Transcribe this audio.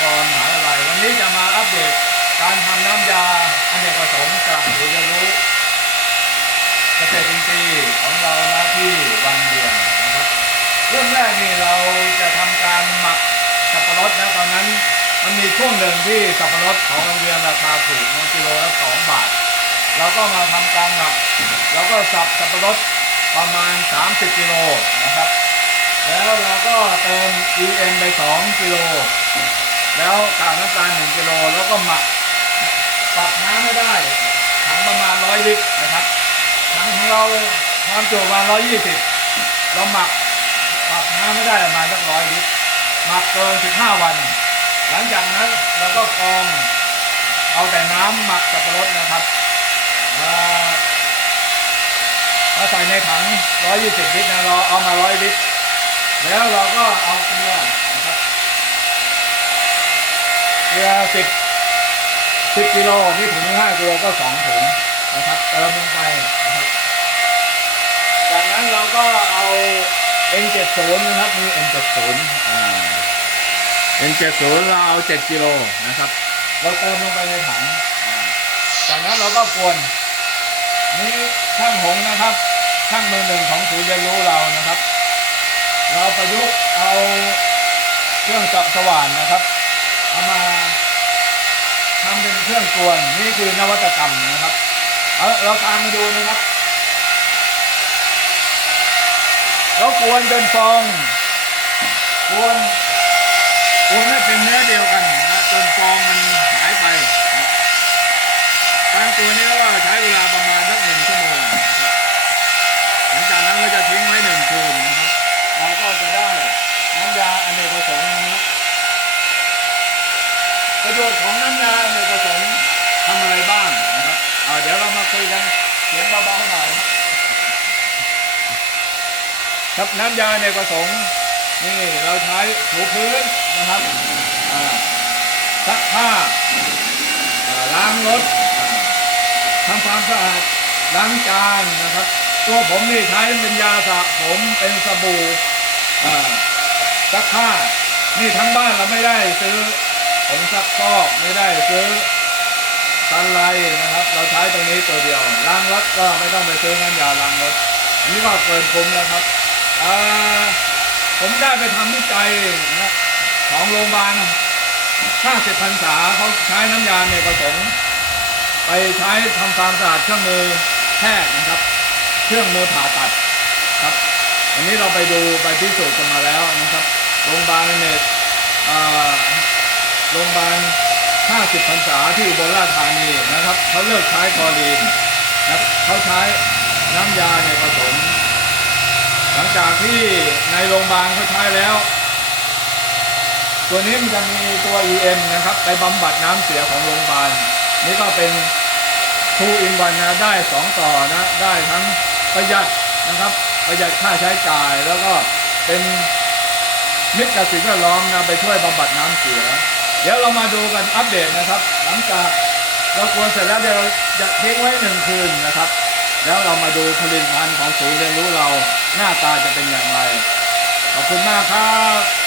กรมหาวิทยาลัยวันนี้จะมาอัปเดตการทำน้ำยาอเนกประสงค์จากเรียนรู้เกษตรอินทรีย์ของเรานะที่วังเวียงนะครับเรื่องแรกนี่เราจะทำการหมักสับปะรดนะตอนนั้นมันมีช่วงหนึ่งที่สับปะรดของโรงเรียนราคาถูกนะกิโลละสองบาทเราก็มาทำการหมักเราก็สับสับปะรดประมาณ 30กิโลนะครับ แล้วเราก็เติม EM ไป 2 กิโล แล้วกากน้ำตาล1กิโลแล้วก็หมักปรับน้ำไม่ได้ถังประมาณ100ลิตรนะครับถังของเราความจุประมาณ120เราหมักปรับน้ำไม่ได้ประมาณสักร้อยลิตรหมักเกิน15วัน หลังจากนั้นเราก็กรองเอาแต่น้ำหมักสับปะรดนะครับอ่ามาใส่ในถัง 120 ลิตรนะเราเอามา 100 ลิตร แล้วเราก็เอาเกลือนะครับ เกลือสิบสิบกิโลนี่ถุงห้ากิโลก็สองถุงนะครับเติมลงไปนะครับจากนั้นเราก็เอา N70 นะครับมี N70 อ่า N70 เราเอา7กิโลนะครับ เราเติมลงไปในถังอ่าจากนั้นเราก็กวนนี่ช่างหงนะครับช่างมือหนึ่งของศูนย์เรียนรู้เรานะครับ เราประยุกต์เอาเครื่องจับสว่านนะครับเอามา ทำเป็นเครื่องกวนนี่คือนวัตกรรมนะครับเอาเราตามมาดูนะครับเรากวนจนฟองกวนกวนให้เป็นเนื้อเดียวกันนะจนฟองมันหายไปการกวนนี้ก็ใช้เวลาประมาณสักหนึ่งชั่วโมงนะครับหลังจากนั้นเราจะทิ้งไว้หนึ่งคืนนะครับ เราก็จะได้น้ำยาอเนกประสงค์นี้ ประโยชน์ของน้ำยาอเนกประสงค์ทำอะไรบ้างนะครับเอาเดี๋ยวเรามาคุยกันเสียงเบาๆหน่อยครับน้ำยาอเนกประสงค์นี่เราใช้ถูพื้นนะครับซักผ้าล้างรถทำความสะอาดล้างจานนะครับ ตัวผมนี่ใช้เป็นยาสระผมเป็นสบู่ซักผ้านี่ทั้งบ้านเราไม่ได้ซื้อ ผงซักฟอกไม่ได้ซื้อสันไลนะครับ เราใช้ตรงนี้ตัวเดียวล้างรถก็ไม่ต้องไปซื้อน้ำยาล้างรถอันนี้ก็เกินคุ้มแล้วครับผมได้ไปทำวิจัยนะของโรงพยาบาล50พรรษาเขาใช้น้ำยาเนี่ยผสมไปใช้ทำความสะอาดเครื่องมือแพทย์นะครับ เครื่องมือผ่าตัดครับ อันนี้เราไปดูไปพิสูจน์กันมาแล้วนะครับ โรงพยาบาลเนี่ย โรงพยาบาล 50พรรษาที่อุบลราชธานีนะครับเขาเลิกใช้คอรีนนะครับเขาใช้น้ำยาในยผสม หลังจากที่ในโรงพยาบาลเขาใช้แล้ว ตัวนี้มันจะมีตัว EM นะครับไปบำบัดน้ำเสียของโรงพยาบาล นี่ก็เป็นทูอินวันนะได้สองต่อนะ ได้ทั้งประหยัดนะครับ ประหยัดค่าใช้จ่ายแล้วก็เป็น มิตรกับสิ่งแวดล้อมนะไปช่วยบำบัดน้ำเสีย เดี๋ยวเรามาดูกันอัปเดตนะครับ หลังจากเรากวนเสร็จแล้วเดี๋ยวเราจะทิ้งไว้หนึ่งคืนนะครับ แล้วเรามาดูผลิตภัณฑ์ของศูนย์เรียนรู้เราหน้าตาจะเป็นอย่างไร ขอบคุณมากครับ